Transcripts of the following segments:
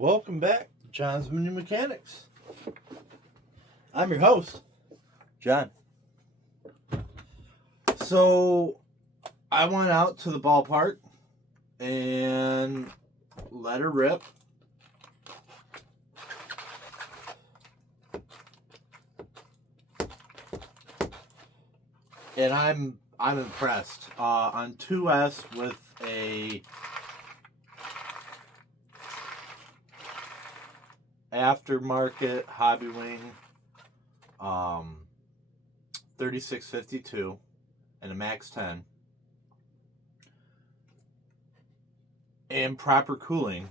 Welcome back to John's Mini Mechanics. I'm your host, John. So, I went out to the ballpark and let her rip. And I'm impressed. On 2S with a aftermarket Hobby Wing 3652 and a Max 10 and proper cooling,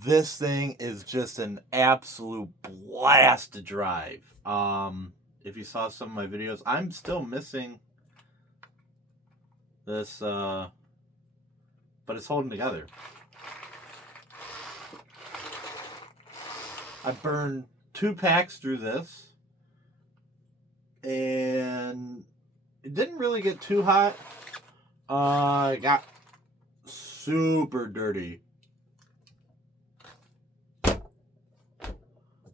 this thing is just an absolute blast to drive. If you saw some of my videos, I'm still missing this, but it's holding together. I burned 2 packs through this, and it didn't really get too hot. It got super dirty.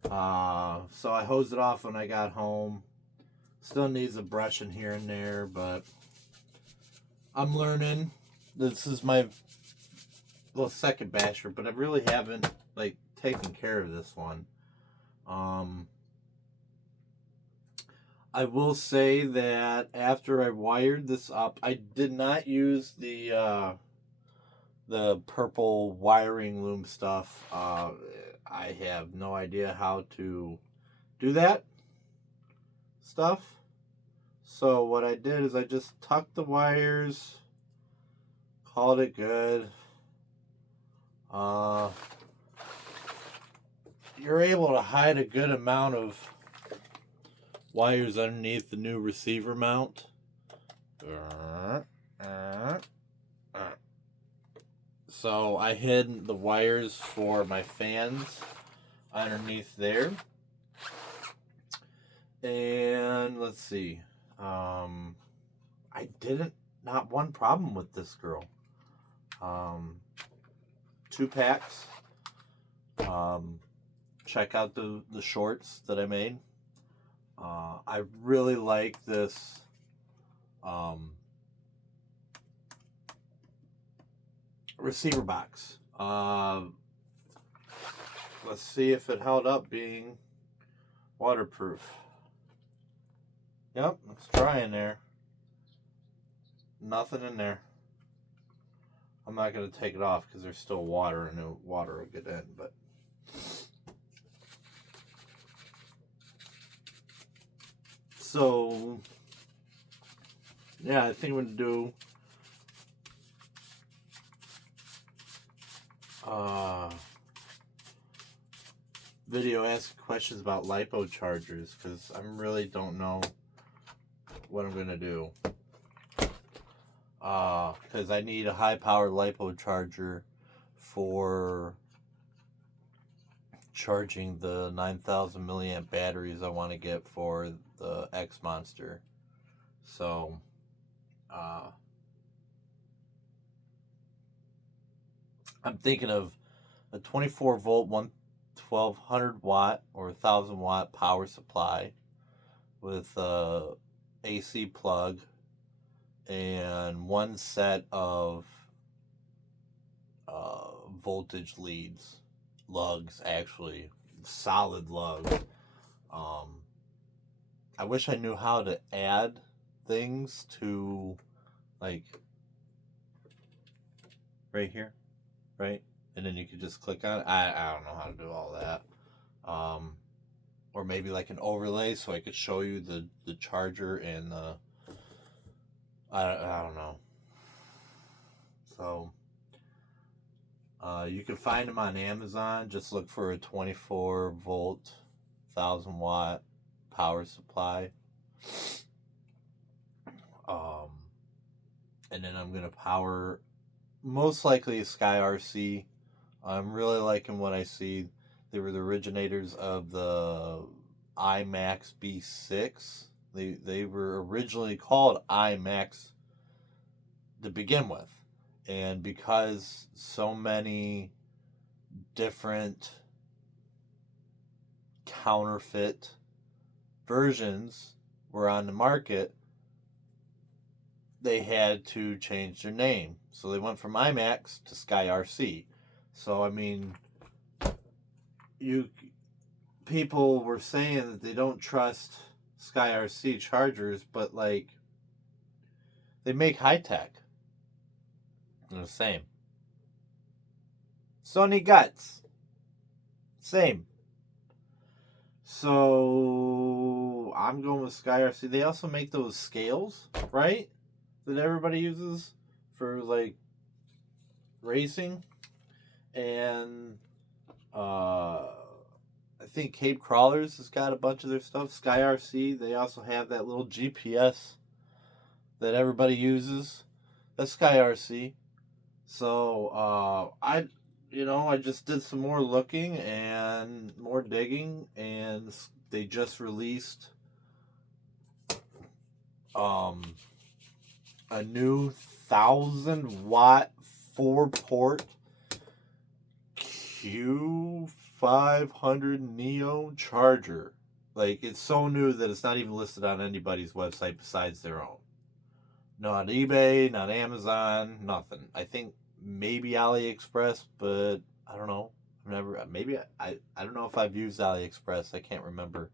So I hosed it off when I got home. Still needs a brushing here and there, but I'm learning. This is my second basher, but I really haven't taken care of this one. I will say that after I wired this up, I did not use the purple wiring loom stuff. I have no idea how to do that stuff. So what I did is I just tucked the wires, called it good. You're able to hide a good amount of wires underneath the new receiver mount. So I hid the wires for my fans underneath there. And let's see. I not one problem with this girl. 2 packs. Check out the shorts that I made. I really like this receiver box. Let's see if it held up being waterproof. Yep, it's dry in there. Nothing in there. I'm not going to take it off because there's still water and the water will get in, but so yeah, I think I'm going to do video asking questions about lipo chargers, because I really don't know what I'm going to do. Because I need a high power lipo charger for charging the 9,000 milliamp batteries I want to get for the X Monster. So I'm thinking of a 24 volt 1200 watt or 1000 watt power supply with a AC plug and one set of voltage lugs, actually solid lugs. I wish I knew how to add things to, like, right here, right? And then you could just click on it. I don't know how to do all that. Or maybe like an overlay so I could show you the charger and the, I don't know. So you can find them on Amazon. Just look for a 24 volt 1000 watt power supply. And then I'm gonna power most likely a Sky RC. I'm really liking what I see. They were the originators of the iMax B6. They were originally called iMax to begin with. And because so many different counterfeit versions were on the market, they had to change their name. So they went from IMAX to Sky RC. So I mean, people were saying that they don't trust Sky RC chargers, but like they make high tech. They're the same. Sony Guts. Same. So I'm going with Sky RC. They also make those scales, right? That everybody uses for like racing. And I think Cape Crawlers has got a bunch of their stuff. Sky RC, they also have that little GPS that everybody uses. That's Sky RC. So I just did some more looking and more digging, and they just released a new 1,000-watt 4-port Q500 Neo charger. Like, it's so new that it's not even listed on anybody's website besides their own. Not eBay, not Amazon, nothing. I think maybe AliExpress, but I don't know. I don't know if I've used AliExpress. I can't remember.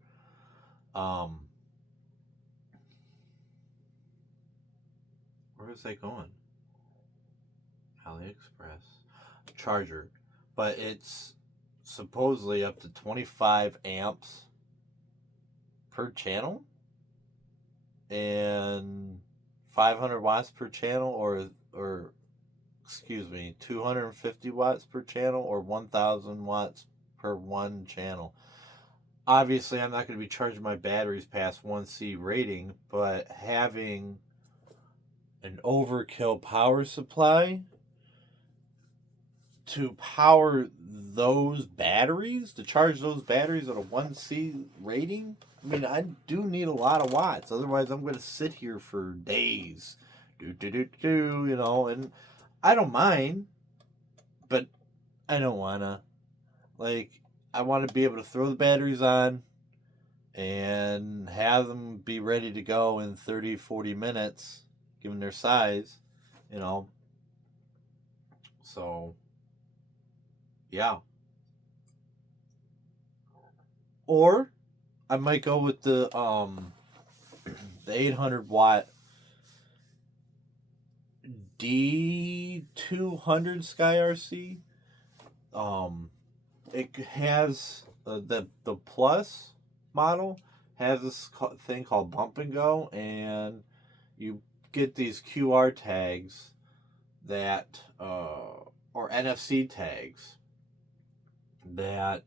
Where is that going? AliExpress charger, but it's supposedly up to 25 amps per channel and 500 watts per channel, or 250 watts per channel, or 1,000 watts per one channel. Obviously, I'm not going to be charging my batteries past 1C rating, but having an overkill power supply to power those batteries, to charge those batteries at a 1C rating, I mean, I do need a lot of watts. Otherwise, I'm going to sit here for days. And I don't mind, but I don't want to. Like, I want to be able to throw the batteries on and have them be ready to go in 30, 40 minutes, given their size, So, yeah. Or I might go with the 800-watt D200 Sky RC. It has the Plus model has this thing called Bump and Go, and you get these QR tags that or NFC tags that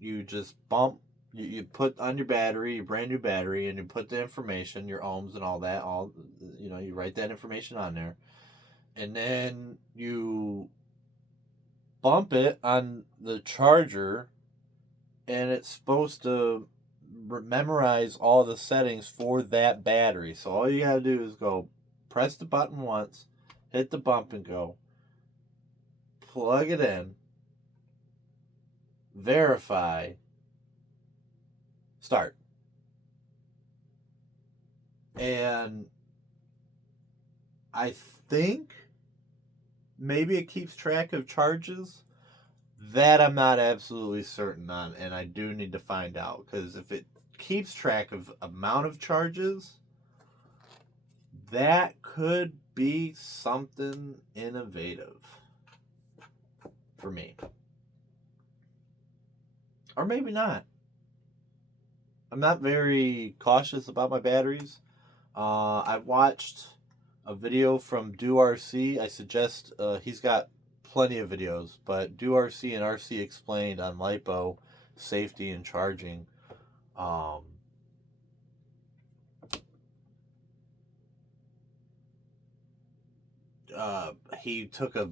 you just bump. You put on your battery, your brand new battery, and you put the information, your ohms and all that. You write that information on there, and then you bump it on the charger, and it's supposed to memorize all the settings for that battery. So all you gotta do is go press the button once, hit the Bump and Go, plug it in, verify, start. And I think maybe it keeps track of charges. That I'm not absolutely certain on, and I do need to find out, because if it keeps track of amount of charges, that could be something innovative for me. Or maybe not. I'm not very cautious about my batteries. I watched a video from DoRC. I suggest he's got plenty of videos, but DoRC and RC Explained on lipo, safety, and charging. He took a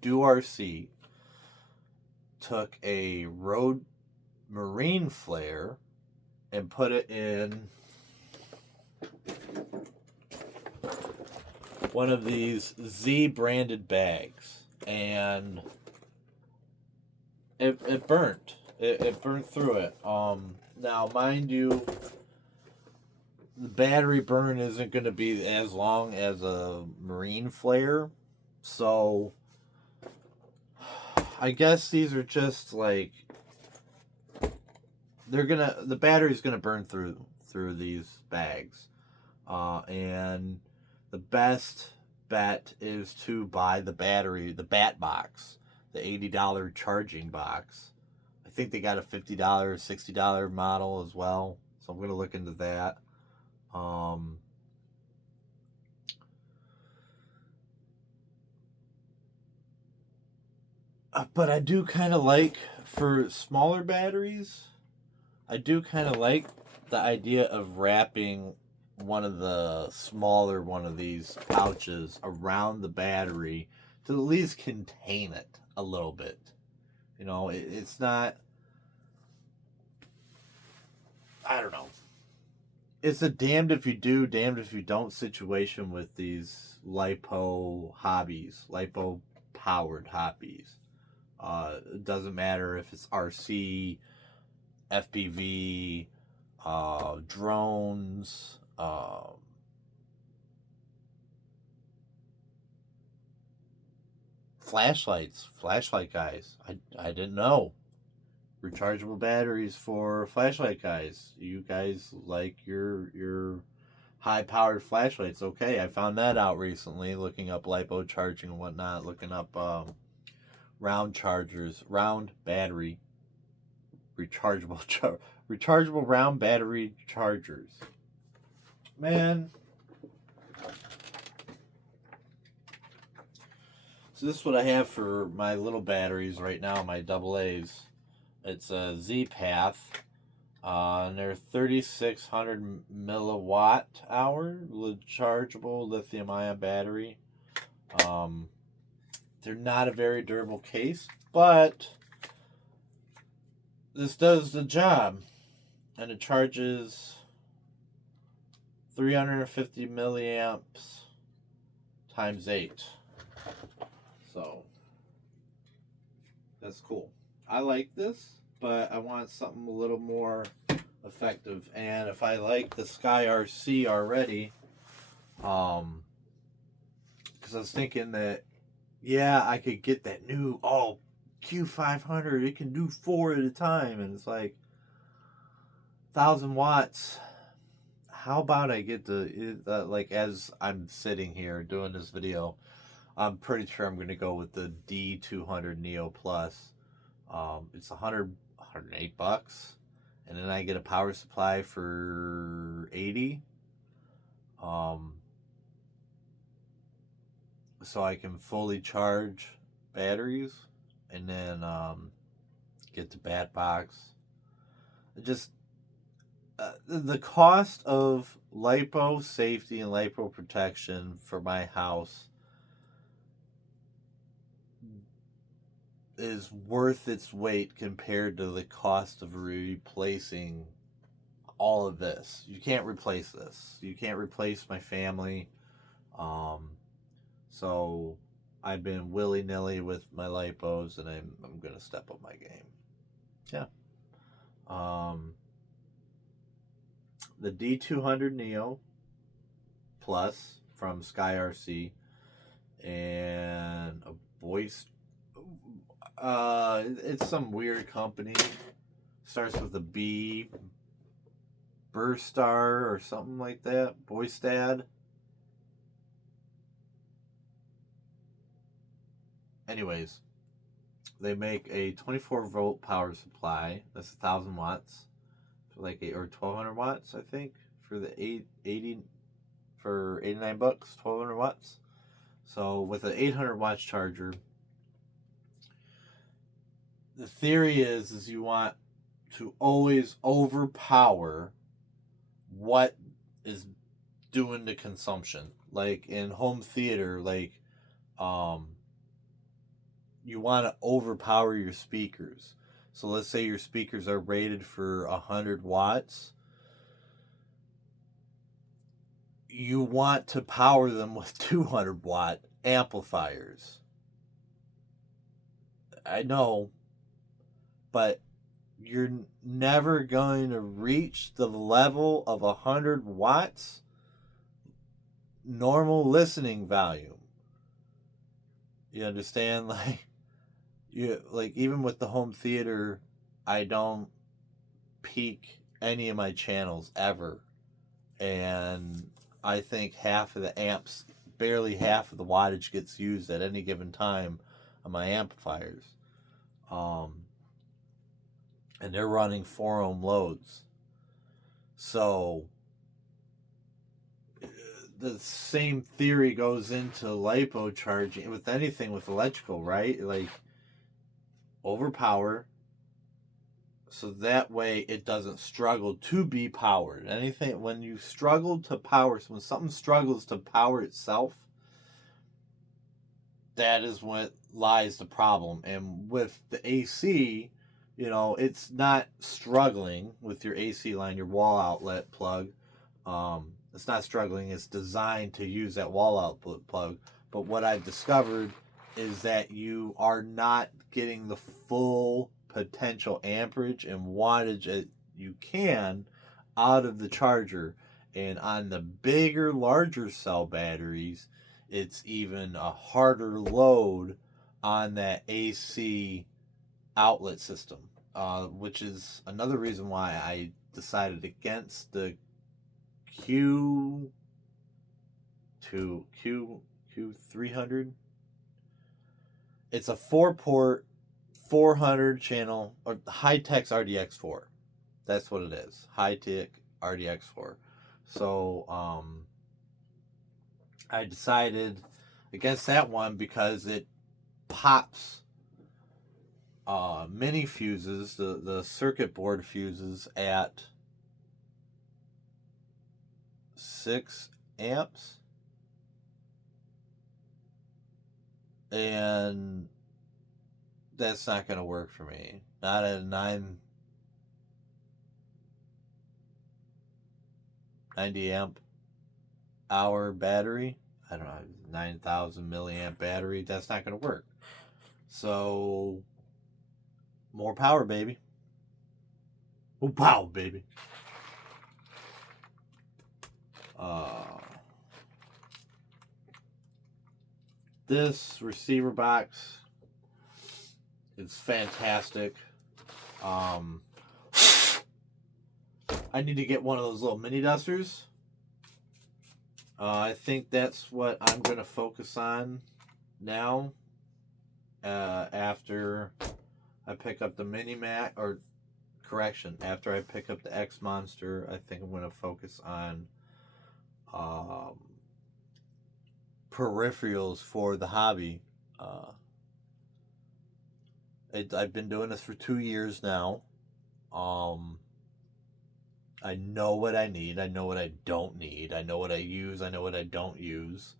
DoRC, took a road marine flare, and put it in one of these Z branded bags, and it burnt. It burnt through it. Now, mind you, the battery burn isn't going to be as long as a marine flare. So, I guess these are just like the battery's gonna burn through these bags, and the best bet is to buy the battery, the bat box, the $80 charging box. I think they got a $50, $60 model as well, so I'm gonna look into that. But I do kind of like, for smaller batteries, I do kind of like the idea of wrapping one of these pouches around the battery to at least contain it a little bit. You know, it's not, I don't know. It's a damned if you do, damned if you don't situation with these lipo hobbies, lipo powered hobbies. It doesn't matter if it's RC, FPV, drones, flashlight guys. I didn't know. Rechargeable batteries for flashlight guys. You guys like your high powered flashlights. Okay, I found that out recently looking up lipo charging and whatnot, looking up round chargers, round battery rechargeable round battery chargers. Man. So this is what I have for my little batteries right now, my AA's. It's a Z-Path, and they're 3,600 milliwatt hour rechargeable lithium-ion battery. They're not a very durable case, but this does the job, and it charges 350 milliamps times 8. So that's cool. I like this, but I want something a little more effective. And if I like the Sky RC already, because I was thinking that, yeah, I could get that new Q500. It can do 4 at a time, and it's like 1,000 watts. How about I get like, as I'm sitting here doing this video, I'm pretty sure I'm going to go with the D200 Neo Plus. It's 108 bucks, and then I get a power supply for 80. So I can fully charge batteries, and then get the bat box. Just the cost of lipo safety and lipo protection for my house is worth its weight compared to the cost of replacing all of this. You can't replace this. You can't replace my family. So I've been willy-nilly with my lipos, and I'm going to step up my game. Yeah. The D200 Neo Plus from Sky RC, and a voice. It's some weird company. Starts with a B. Burstar or something like that. Boystad. Anyways, they make a 24 volt power supply. That's 1,000 watts. For like 1,200 watts, I think. For the 80 for 89 bucks, 1,200 watts. So with an 800 watts charger, the theory is you want to always overpower what is doing the consumption. Like in home theater, like you want to overpower your speakers. So let's say your speakers are rated for 100 watts. You want to power them with 200 watt amplifiers. I know but you're never going to reach the level of 100 watts normal listening volume. You understand? Like even with the home theater, I don't peak any of my channels ever. And I think half of the amps, barely half of the wattage gets used at any given time on my amplifiers. And they're running 4 ohm loads. So the same theory goes into lipo charging with anything with electrical, right? Like overpower, so that way it doesn't struggle to be powered. Anything when you struggle to power, so when something struggles to power itself, that is what lies the problem. And with the AC, it's not struggling with your AC line, your wall outlet plug. It's not struggling. It's designed to use that wall outlet plug. But what I've discovered is that you are not getting the full potential amperage and wattage that you can out of the charger. And on the bigger, larger cell batteries, it's even a harder load on that AC outlet system, which is another reason why I decided against the Q300. It's a 4-port, 400 channel, or High-Tech RDX4. That's what it is. High-Tech RDX4. So I decided against that one because it pops mini fuses, the circuit board fuses at 6 amps, and that's not going to work for me. Not at a 90 amp hour battery. I don't know, 9,000 milliamp battery. That's not going to work. So more power, baby. More power, baby. This receiver box is fantastic. I need to get one of those little mini dusters. I think that's what I'm going to focus on now. After I pick up the Mini Mac, after I pick up the X Monster, I think I'm going to focus on peripherals for the hobby. I've been doing this for 2 years now. I know what I need. I know what I don't need. I know what I use. I know what I don't use.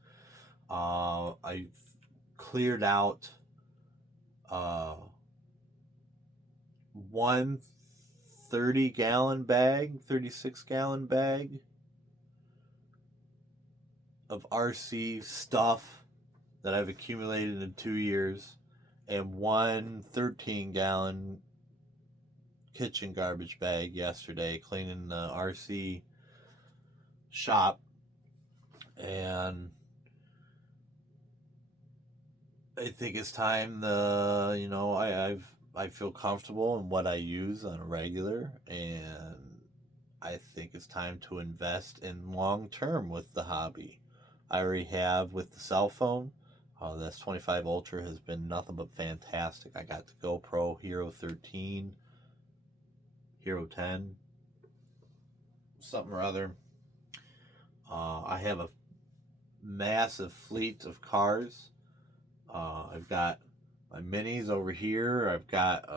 I've cleared out one 30-gallon bag, 36-gallon bag of RC stuff that I've accumulated in 2 years, and one 13-gallon kitchen garbage bag yesterday, cleaning the RC shop. And I think it's time I feel comfortable in what I use on a regular, and I think it's time to invest in long term with the hobby. I already have with the cell phone. The S25 Ultra has been nothing but fantastic. I got the GoPro Hero 13, Hero 10, something or other. I have a massive fleet of cars. I've got my minis over here. I've got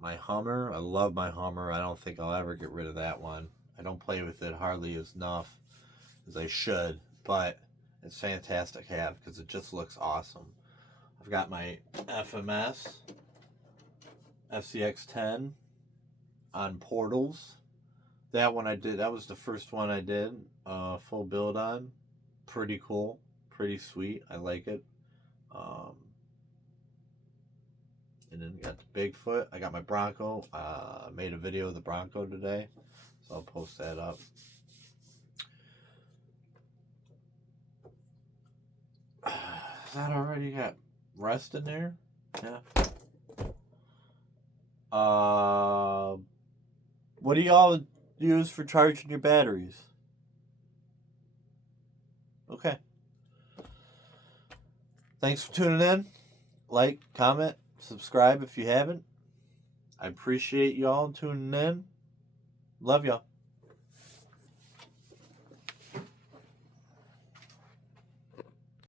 my Hummer. I love my Hummer. I don't think I'll ever get rid of that one. I don't play with it hardly as enough as I should, but it's fantastic to have because it just looks awesome. I've got my FMS FCX10 on portals. That one I did. That was the first one I did full build on. Pretty cool. Pretty sweet. I like it. And then got the Bigfoot. I got my Bronco. I made a video of the Bronco today, so I'll post that up. That already got rest in there? Yeah. What do y'all use for charging your batteries? Okay. Thanks for tuning in. Like, comment, subscribe if you haven't. I appreciate y'all tuning in. Love y'all.